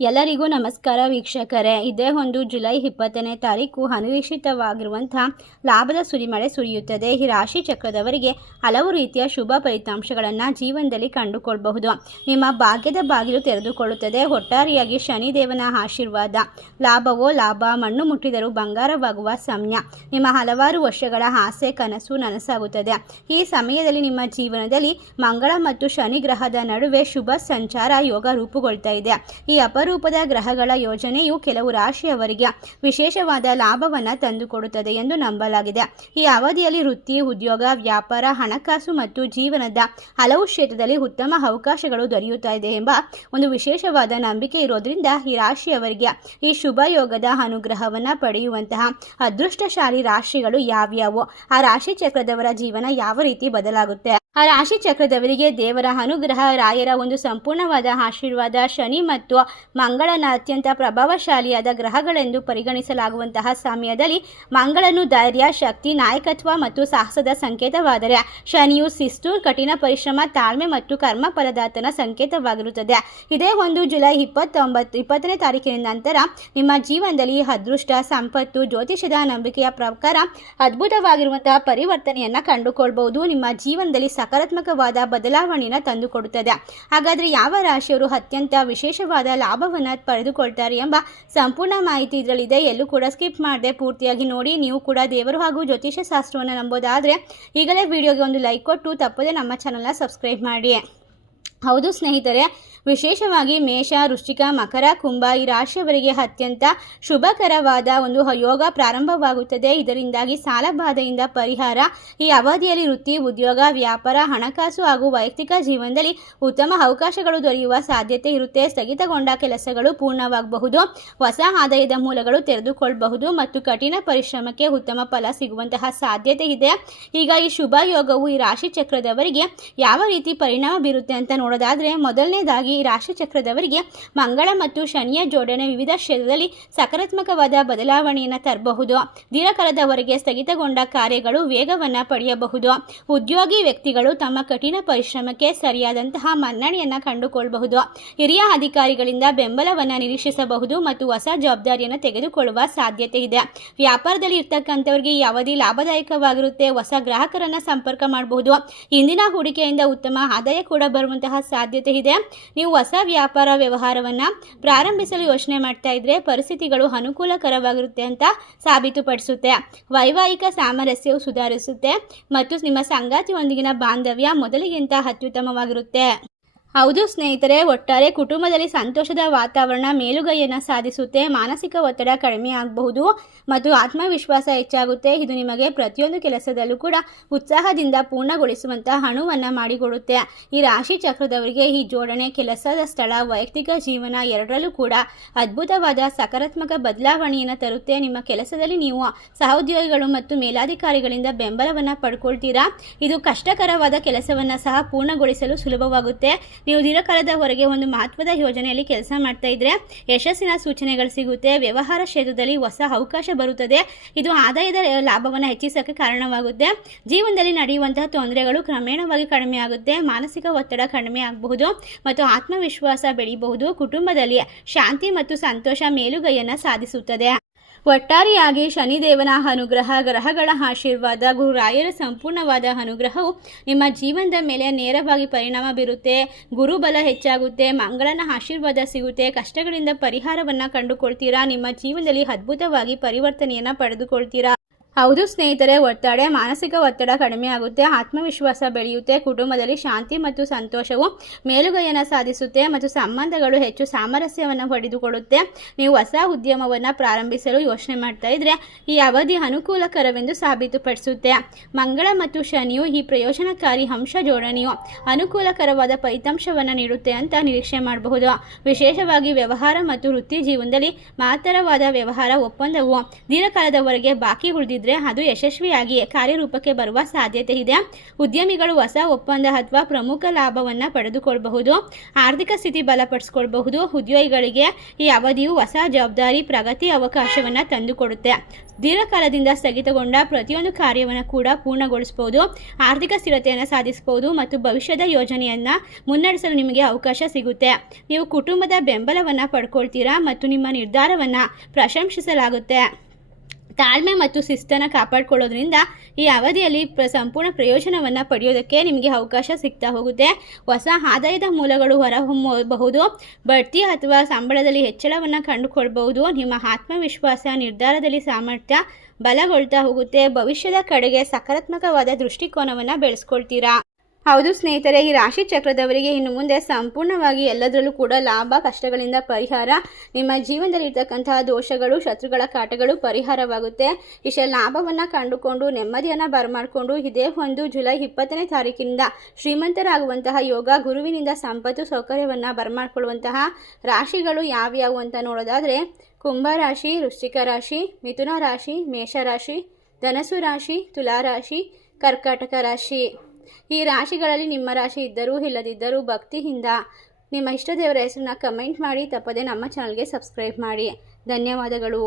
ಎಲ್ಲರಿಗೂ ನಮಸ್ಕಾರ ವೀಕ್ಷಕರೇ. ಇದೇ ಒಂದು ಜುಲೈ 20ನೇ ತಾರೀಕು ಅನಿರೀಕ್ಷಿತವಾಗಿರುವಂತಹ ಲಾಭದ ಸುರಿಮಳೆ ಸುರಿಯುತ್ತದೆ. ಈ ರಾಶಿ ಚಕ್ರದವರಿಗೆ ಹಲವು ರೀತಿಯ ಶುಭ ಫಲಿತಾಂಶಗಳನ್ನು ಜೀವನದಲ್ಲಿ ಕಂಡುಕೊಳ್ಳಬಹುದು. ನಿಮ್ಮ ಭಾಗ್ಯದ ಬಾಗಿಲು ತೆರೆದುಕೊಳ್ಳುತ್ತದೆ. ಒಟ್ಟಾರೆಯಾಗಿ ಶನಿದೇವನ ಆಶೀರ್ವಾದ, ಲಾಭವೋ ಲಾಭ, ಮಣ್ಣು ಮುಟ್ಟಿದರೂ ಬಂಗಾರವಾಗುವ ಸಮಯ. ನಿಮ್ಮ ಹಲವಾರು ವರ್ಷಗಳ ಆಸೆ ಕನಸು ನನಸಾಗುತ್ತದೆ. ಈ ಸಮಯದಲ್ಲಿ ನಿಮ್ಮ ಜೀವನದಲ್ಲಿ ಮಂಗಳ ಮತ್ತು ಶನಿ ಗ್ರಹದ ನಡುವೆ ಶುಭ ಸಂಚಾರ ಯೋಗ ರೂಪುಗೊಳ್ತಾ ಇದೆ. ಈ ರೂಪದ ಗ್ರಹಗಳ ಯೋಜನೆಯು ಕೆಲವು ರಾಶಿಯವರಿಗೆ ವಿಶೇಷವಾದ ಲಾಭವನ್ನು ತಂದುಕೊಡುತ್ತದೆ ಎಂದು ನಂಬಲಾಗಿದೆ. ಈ ಅವಧಿಯಲ್ಲಿ ವೃತ್ತಿ, ಉದ್ಯೋಗ, ವ್ಯಾಪಾರ, ಹಣಕಾಸು ಮತ್ತು ಜೀವನದ ಹಲವು ಕ್ಷೇತ್ರದಲ್ಲಿ ಉತ್ತಮ ಅವಕಾಶಗಳು ದೊರೆಯುತ್ತಾ ಇದೆ ಎಂಬ ಒಂದು ವಿಶೇಷವಾದ ನಂಬಿಕೆ ಇರೋದ್ರಿಂದ ಈ ರಾಶಿಯವರಿಗೆ ಈ ಶುಭ ಯೋಗದ ಅನುಗ್ರಹವನ್ನು ಪಡೆಯುವಂತಹ ಅದೃಷ್ಟಶಾಲಿ ರಾಶಿಗಳು ಯಾವ್ಯಾವು, ಆ ರಾಶಿ ಚಕ್ರದವರ ಜೀವನ ಯಾವ ರೀತಿ ಬದಲಾಗುತ್ತೆ, ಆ ರಾಶಿ ಚಕ್ರದವರಿಗೆ ದೇವರ ಅನುಗ್ರಹ, ರಾಯರ ಒಂದು ಸಂಪೂರ್ಣವಾದ ಆಶೀರ್ವಾದ, ಶನಿ ಮತ್ತು ಮಂಗಳನ ಅತ್ಯಂತ ಪ್ರಭಾವಶಾಲಿಯಾದ ಗ್ರಹಗಳೆಂದು ಪರಿಗಣಿಸಲಾಗುವಂತಹ ಸಮಯದಲ್ಲಿ ಮಂಗಳನು ಧೈರ್ಯ, ಶಕ್ತಿ, ನಾಯಕತ್ವ ಮತ್ತು ಸಾಹಸದ ಸಂಕೇತವಾದರೆ ಶನಿಯು ಶಿಸ್ತು, ಕಠಿಣ ಪರಿಶ್ರಮ, ತಾಳ್ಮೆ ಮತ್ತು ಕರ್ಮ ಫಲದಾತನ ಸಂಕೇತವಾಗಿರುತ್ತದೆ. ಇದೇ ಒಂದು ಜುಲೈ 20ನೇ ತಾರೀಕಿನ ನಂತರ ನಿಮ್ಮ ಜೀವನದಲ್ಲಿ ಅದೃಷ್ಟ, ಸಂಪತ್ತು, ಜ್ಯೋತಿಷದ ನಂಬಿಕೆಯ ಪ್ರಕಾರ ಅದ್ಭುತವಾಗಿರುವಂತಹ ಪರಿವರ್ತನೆಯನ್ನು ಕಂಡುಕೊಳ್ಬಹುದು. ನಿಮ್ಮ ಜೀವನದಲ್ಲಿ ಸಕಾರಾತ್ಮಕವಾದ ಬದಲಾವಣೆಯನ್ನು ತಂದುಕೊಡುತ್ತದೆ. ಹಾಗಾದರೆ ಯಾವ ರಾಶಿಯವರು ಅತ್ಯಂತ ವಿಶೇಷವಾದ ಲಾಭವನ್ನು ಪಡೆದುಕೊಳ್ತಾರೆ ಎಂಬ ಸಂಪೂರ್ಣ ಮಾಹಿತಿ ಇದರಲ್ಲಿದೆ. ಎಲ್ಲೂ ಕೂಡ ಸ್ಕಿಪ್ ಮಾಡದೆ ಪೂರ್ತಿಯಾಗಿ ನೋಡಿ. ನೀವು ಕೂಡ ದೇವರು ಹಾಗೂ ಜ್ಯೋತಿಷ ಶಾಸ್ತ್ರವನ್ನು ನಂಬೋದಾದರೆ ಈಗಲೇ ವಿಡಿಯೋಗೆ ಒಂದು ಲೈಕ್ ಕೊಟ್ಟು ತಪ್ಪದೆ ನಮ್ಮ ಚಾನಲ್ನ ಸಬ್ಸ್ಕ್ರೈಬ್ ಮಾಡಿ. ಹೌದು ಸ್ನೇಹಿತರೆ, ವಿಶೇಷವಾಗಿ ಮೇಷ, ವೃಶ್ಚಿಕ, ಮಕರ, ಕುಂಭ ಈ ರಾಶಿಯವರಿಗೆ ಅತ್ಯಂತ ಶುಭಕರವಾದ ಒಂದು ಯೋಗ ಪ್ರಾರಂಭವಾಗುತ್ತದೆ. ಇದರಿಂದಾಗಿ ಸಾಲಬಾಧೆಯಿಂದ ಪರಿಹಾರ, ಈ ಅವಧಿಯಲ್ಲಿ ವೃತ್ತಿ, ಉದ್ಯೋಗ, ವ್ಯಾಪಾರ, ಹಣಕಾಸು ಹಾಗೂ ವೈಯಕ್ತಿಕ ಜೀವನದಲ್ಲಿ ಉತ್ತಮ ಅವಕಾಶಗಳು ದೊರೆಯುವ ಸಾಧ್ಯತೆ ಇರುತ್ತೆ. ಸ್ಥಗಿತಗೊಂಡ ಕೆಲಸಗಳು ಪೂರ್ಣವಾಗಬಹುದು, ಹೊಸ ಆದಾಯದ ಮೂಲಗಳು ತೆರೆದುಕೊಳ್ಳಬಹುದು ಮತ್ತು ಕಠಿಣ ಪರಿಶ್ರಮಕ್ಕೆ ಉತ್ತಮ ಫಲ ಸಿಗುವಂತಹ ಸಾಧ್ಯತೆ ಇದೆ. ಈಗ ಈ ಶುಭ ಯೋಗವು ಈ ರಾಶಿ ಚಕ್ರದವರಿಗೆ ಯಾವ ರೀತಿ ಪರಿಣಾಮ ಬೀರುತ್ತೆ ಅಂತ ನೋಡೋದಾದರೆ, ಮೊದಲನೇದಾಗಿ ಈ ರಾಶಿ ಚಕ್ರದವರಿಗೆ ಮಂಗಳ ಮತ್ತು ಶನಿಯ ಜೋಡಣೆ ವಿವಿಧ ಕ್ಷೇತ್ರದಲ್ಲಿ ಸಕಾರಾತ್ಮಕವಾದ ಬದಲಾವಣೆಯನ್ನು ತರಬಹುದು. ದೀರ್ಘಕಾಲದವರೆಗೆ ಸ್ಥಗಿತಗೊಂಡ ಕಾರ್ಯಗಳು ವೇಗವನ್ನು ಪಡೆಯಬಹುದು. ಉದ್ಯೋಗಿ ವ್ಯಕ್ತಿಗಳು ತಮ್ಮ ಕಠಿಣ ಪರಿಶ್ರಮಕ್ಕೆ ಸರಿಯಾದಂತಹ ಮನ್ನಣೆಯನ್ನು ಕಂಡುಕೊಳ್ಳಬಹುದು. ಹಿರಿಯ ಅಧಿಕಾರಿಗಳಿಂದ ಬೆಂಬಲವನ್ನು ನಿರೀಕ್ಷಿಸಬಹುದು ಮತ್ತು ಹೊಸ ಜವಾಬ್ದಾರಿಯನ್ನು ತೆಗೆದುಕೊಳ್ಳುವ ಸಾಧ್ಯತೆ ಇದೆ. ವ್ಯಾಪಾರದಲ್ಲಿ ಇರ್ತಕ್ಕಂಥವರಿಗೆ ಈ ಅವಧಿ ಲಾಭದಾಯಕವಾಗಿರುತ್ತೆ. ಹೊಸ ಗ್ರಾಹಕರನ್ನು ಸಂಪರ್ಕ ಮಾಡಬಹುದು. ಇಂದಿನ ಹೂಡಿಕೆಯಿಂದ ಉತ್ತಮ ಆದಾಯ ಕೂಡ ಬರುವಂತಹ ಸಾಧ್ಯತೆ ಇದೆ. ನೀವು ಹೊಸ ವ್ಯಾಪಾರ ವ್ಯವಹಾರವನ್ನು ಪ್ರಾರಂಭಿಸಲು ಯೋಚನೆ ಮಾಡ್ತಾ ಇದ್ರೆ ಪರಿಸ್ಥಿತಿಗಳು ಅನುಕೂಲಕರವಾಗಿರುತ್ತೆ ಅಂತ ಸಾಬೀತುಪಡಿಸುತ್ತೆ. ವೈವಾಹಿಕ ಸಾಮರಸ್ಯವು ಸುಧಾರಿಸುತ್ತೆ ಮತ್ತು ನಿಮ್ಮ ಸಂಗಾತಿಯೊಂದಿಗಿನ ಬಾಂಧವ್ಯ ಮೊದಲಿಗಿಂತ ಅತ್ಯುತ್ತಮವಾಗಿರುತ್ತೆ. ಹೌದು ಸ್ನೇಹಿತರೆ, ಒಟ್ಟಾರೆ ಕುಟುಂಬದಲ್ಲಿ ಸಂತೋಷದ ವಾತಾವರಣ ಮೇಲುಗೈಯನ್ನು ಸಾಧಿಸುತ್ತೆ. ಮಾನಸಿಕ ಒತ್ತಡ ಕಡಿಮೆ ಆಗಬಹುದು ಮತ್ತು ಆತ್ಮವಿಶ್ವಾಸ ಹೆಚ್ಚಾಗುತ್ತೆ. ಇದು ನಿಮಗೆ ಪ್ರತಿಯೊಂದು ಕೆಲಸದಲ್ಲೂ ಕೂಡ ಉತ್ಸಾಹದಿಂದ ಪೂರ್ಣಗೊಳಿಸುವಂತಹ ಅಣುವನ್ನು ಮಾಡಿಕೊಡುತ್ತೆ. ಈ ರಾಶಿ ಚಕ್ರದವರಿಗೆ ಈ ಜೋಡಣೆ ಕೆಲಸದ ಸ್ಥಳ, ವೈಯಕ್ತಿಕ ಜೀವನ ಎರಡರಲ್ಲೂ ಕೂಡ ಅದ್ಭುತವಾದ ಸಕಾರಾತ್ಮಕ ಬದಲಾವಣೆಯನ್ನು ತರುತ್ತೆ. ನಿಮ್ಮ ಕೆಲಸದಲ್ಲಿ ನೀವು ಸಹೋದ್ಯೋಗಿಗಳು ಮತ್ತು ಮೇಲಾಧಿಕಾರಿಗಳಿಂದ ಬೆಂಬಲವನ್ನು ಪಡ್ಕೊಳ್ತೀರಾ. ಇದು ಕಷ್ಟಕರವಾದ ಕೆಲಸವನ್ನು ಸಹ ಪೂರ್ಣಗೊಳಿಸಲು ಸುಲಭವಾಗುತ್ತೆ. ನೀವು ದೀರ್ಘಕಾಲದವರೆಗೆ ಒಂದು ಮಹತ್ವದ ಯೋಜನೆಯಲ್ಲಿ ಕೆಲಸ ಮಾಡ್ತಾ ಇದ್ರೆ ಯಶಸ್ಸಿನ ಸೂಚನೆಗಳು ಸಿಗುತ್ತೆ. ವ್ಯವಹಾರ ಕ್ಷೇತ್ರದಲ್ಲಿ ಹೊಸ ಅವಕಾಶ ಬರುತ್ತದೆ. ಇದು ಆದಾಯದ ಲಾಭವನ್ನು ಹೆಚ್ಚಿಸೋಕ್ಕೆ ಕಾರಣವಾಗುತ್ತೆ. ಜೀವನದಲ್ಲಿ ನಡೆಯುವಂತಹ ತೊಂದರೆಗಳು ಕ್ರಮೇಣವಾಗಿ ಕಡಿಮೆ ಆಗುತ್ತೆ. ಮಾನಸಿಕ ಒತ್ತಡ ಕಡಿಮೆ ಆಗಬಹುದು ಮತ್ತು ಆತ್ಮವಿಶ್ವಾಸ ಬೆಳೆಯಬಹುದು. ಕುಟುಂಬದಲ್ಲಿ ಶಾಂತಿ ಮತ್ತು ಸಂತೋಷ ಮೇಲುಗೈಯನ್ನು ಸಾಧಿಸುತ್ತದೆ. ಒಟ್ಟಾರೆಯಾಗಿ ಶನಿದೇವನ ಅನುಗ್ರಹ, ಗ್ರಹಗಳ ಆಶೀರ್ವಾದ, ಗುರುರಾಯರ ಸಂಪೂರ್ಣವಾದ ಅನುಗ್ರಹವು ನಿಮ್ಮ ಜೀವನದ ಮೇಲೆ ನೇರವಾಗಿ ಪರಿಣಾಮ ಬೀರುತ್ತೆ. ಗುರುಬಲ ಹೆಚ್ಚಾಗುತ್ತೆ, ಮಂಗಳನ ಆಶೀರ್ವಾದ ಸಿಗುತ್ತೆ, ಕಷ್ಟಗಳಿಂದ ಪರಿಹಾರವನ್ನು ಕಂಡುಕೊಳ್ತೀರಾ. ನಿಮ್ಮ ಜೀವನದಲ್ಲಿ ಅದ್ಭುತವಾಗಿ ಪರಿವರ್ತನೆಯನ್ನು ಪಡೆದುಕೊಳ್ತೀರಾ. ಹೌದು ಸ್ನೇಹಿತರೆ, ಒತ್ತಡ, ಮಾನಸಿಕ ಒತ್ತಡ ಕಡಿಮೆ ಆಗುತ್ತೆ, ಆತ್ಮವಿಶ್ವಾಸ ಬೆಳೆಯುತ್ತೆ, ಕುಟುಂಬದಲ್ಲಿ ಶಾಂತಿ ಮತ್ತು ಸಂತೋಷವು ಮೇಲುಗೈಯನ್ನು ಸಾಧಿಸುತ್ತೆ ಮತ್ತು ಸಂಬಂಧಗಳು ಹೆಚ್ಚು ಸಾಮರಸ್ಯವನ್ನು ಪಡೆದುಕೊಳ್ಳುತ್ತೆ. ನೀವು ಹೊಸ ಉದ್ಯಮವನ್ನು ಪ್ರಾರಂಭಿಸಲು ಯೋಚನೆ ಮಾಡ್ತಾ ಇದ್ರೆ ಈ ಅವಧಿ ಅನುಕೂಲಕರವೆಂದು ಸಾಬೀತುಪಡಿಸುತ್ತೆ. ಮಂಗಳ ಮತ್ತು ಶನಿಯು ಈ ಪ್ರಯೋಜನಕಾರಿ ಅಂಶ ಜೋಡಣೆಯು ಅನುಕೂಲಕರವಾದ ಫಲಿತಾಂಶವನ್ನು ನೀಡುತ್ತೆ ಅಂತ ನಿರೀಕ್ಷೆ ಮಾಡಬಹುದು. ವಿಶೇಷವಾಗಿ ವ್ಯವಹಾರ ಮತ್ತು ವೃತ್ತಿ ಜೀವನದಲ್ಲಿ ಮಹತ್ತರವಾದ ವ್ಯವಹಾರ ಒಪ್ಪಂದವು ದೀರ್ಘಕಾಲದವರೆಗೆ ಬಾಕಿ ಉಳಿದಿದ್ರೆ ಮಾಡಿದ್ರೆ ಅದು ಯಶಸ್ವಿಯಾಗಿ ಕಾರ್ಯರೂಪಕ್ಕೆ ಬರುವ ಸಾಧ್ಯತೆ ಇದೆ. ಉದ್ಯಮಿಗಳು ಹೊಸ ಒಪ್ಪಂದ ಅಥವಾ ಪ್ರಮುಖ ಲಾಭವನ್ನು ಪಡೆದುಕೊಳ್ಳಬಹುದು. ಆರ್ಥಿಕ ಸ್ಥಿತಿ ಬಲಪಡಿಸಿಕೊಳ್ಳಬಹುದು. ಉದ್ಯೋಗಿಗಳಿಗೆ ಈ ಅವಧಿಯು ಹೊಸ ಜವಾಬ್ದಾರಿ, ಪ್ರಗತಿ ಅವಕಾಶವನ್ನು ತಂದುಕೊಡುತ್ತೆ. ದೀರ್ಘಕಾಲದಿಂದ ಸ್ಥಗಿತಗೊಂಡ ಪ್ರತಿಯೊಂದು ಕಾರ್ಯವನ್ನು ಕೂಡ ಪೂರ್ಣಗೊಳಿಸಬಹುದು. ಆರ್ಥಿಕ ಸ್ಥಿರತೆಯನ್ನು ಸಾಧಿಸಬಹುದು ಮತ್ತು ಭವಿಷ್ಯದ ಯೋಜನೆಯನ್ನು ಮುನ್ನಡೆಸಲು ನಿಮಗೆ ಅವಕಾಶ ಸಿಗುತ್ತೆ. ನೀವು ಕುಟುಂಬದ ಬೆಂಬಲವನ್ನು ಪಡ್ಕೊಳ್ತೀರಾ ಮತ್ತು ನಿಮ್ಮ ನಿರ್ಧಾರವನ್ನು ಪ್ರಶಂಸಿಸಲಾಗುತ್ತೆ. ತಾಳ್ಮೆ ಮತ್ತು ಶಿಸ್ತನ್ನು ಕಾಪಾಡಿಕೊಳ್ಳೋದ್ರಿಂದ ಈ ಅವಧಿಯಲ್ಲಿ ಸಂಪೂರ್ಣ ಪ್ರಯೋಜನವನ್ನು ಪಡೆಯೋದಕ್ಕೆ ನಿಮಗೆ ಅವಕಾಶ ಸಿಗ್ತಾ ಹೋಗುತ್ತೆ. ಹೊಸ ಆದಾಯದ ಮೂಲಗಳು ಹೊರಹೊಮ್ಮಬಹುದು. ಬಡ್ತಿ ಅಥವಾ ಸಂಬಳದಲ್ಲಿ ಹೆಚ್ಚಳವನ್ನು ಕಂಡುಕೊಳ್ಬಹುದು. ನಿಮ್ಮ ಆತ್ಮವಿಶ್ವಾಸ, ನಿರ್ಧಾರದಲ್ಲಿ ಸಾಮರ್ಥ್ಯ ಬಲಗೊಳ್ತಾ ಹೋಗುತ್ತೆ. ಭವಿಷ್ಯದ ಕಡೆಗೆ ಸಕಾರಾತ್ಮಕವಾದ ದೃಷ್ಟಿಕೋನವನ್ನು ಬೆಳೆಸ್ಕೊಳ್ತೀರಾ. ಹೌದು ಸ್ನೇಹಿತರೆ, ಈ ರಾಶಿ ಚಕ್ರದವರಿಗೆ ಇನ್ನು ಮುಂದೆ ಸಂಪೂರ್ಣವಾಗಿ ಎಲ್ಲದರಲ್ಲೂ ಕೂಡ ಲಾಭ, ಕಷ್ಟಗಳಿಂದ ಪರಿಹಾರ, ನಿಮ್ಮ ಜೀವನದಲ್ಲಿರ್ತಕ್ಕಂತಹ ದೋಷಗಳು, ಶತ್ರುಗಳ ಕಾಟಗಳು ಪರಿಹಾರವಾಗುತ್ತೆ. ಇಷ್ಟ ಲಾಭವನ್ನು ಕಂಡುಕೊಂಡು ನೆಮ್ಮದಿಯನ್ನು ಬರಮಾಡಿಕೊಂಡು ಇದೇ ಒಂದು ಜುಲೈ 20ನೇ ತಾರೀಕಿನಿಂದ ಶ್ರೀಮಂತರಾಗುವಂತಹ ಯೋಗ, ಗುರುವಿನಿಂದ ಸಂಪತ್ತು ಸೌಕರ್ಯವನ್ನು ಬರಮಾಡಿಕೊಳ್ಳುವಂತಹ ರಾಶಿಗಳು ಯಾವ್ಯಾವು ಅಂತ ನೋಡೋದಾದರೆ ಕುಂಭ ರಾಶಿ, ವೃಶ್ಚಿಕ ರಾಶಿ, ಮಿಥುನ ರಾಶಿ, ಮೇಷರಾಶಿ, ಧನಸ್ಸು ರಾಶಿ, ತುಲಾ ರಾಶಿ, ಕರ್ಕಾಟಕ ರಾಶಿ. ಈ ರಾಶಿಗಳಲ್ಲಿ ನಿಮ್ಮ ರಾಶಿ ಇದ್ದರೂ ಇಲ್ಲದಿದ್ದರೂ ಭಕ್ತಿಯಿಂದ ನಿಮ್ಮ ಇಷ್ಟ ದೇವರ ಹೆಸರನ್ನ ಕಮೆಂಟ್ ಮಾಡಿ. ತಪ್ಪದೆ ನಮ್ಮ ಚಾನಲ್ಗೆ ಸಬ್ಸ್ಕ್ರೈಬ್ ಮಾಡಿ. ಧನ್ಯವಾದಗಳು.